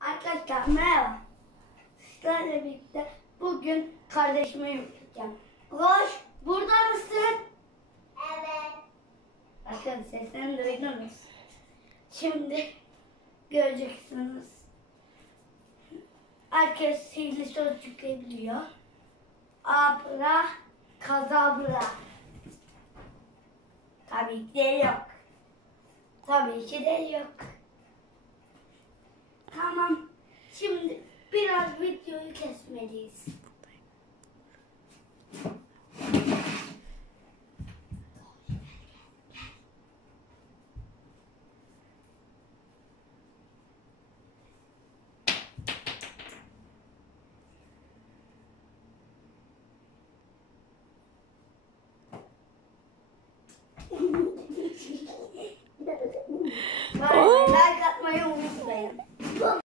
Arkadaşlar merhaba. Sizlerle birlikte bugün kardeşime yumurtlayacağım. Roş, burada mısın? Evet. Bakın seslerini duydunuz. Şimdi göreceksiniz. Herkes sihirli sözcük biliyor. Abra, kazabra. Tabii ki de yok. Tabii ki de yok. Tamam. Şimdi biraz videoyu kesmeliyiz. Like atmayı unutmayın.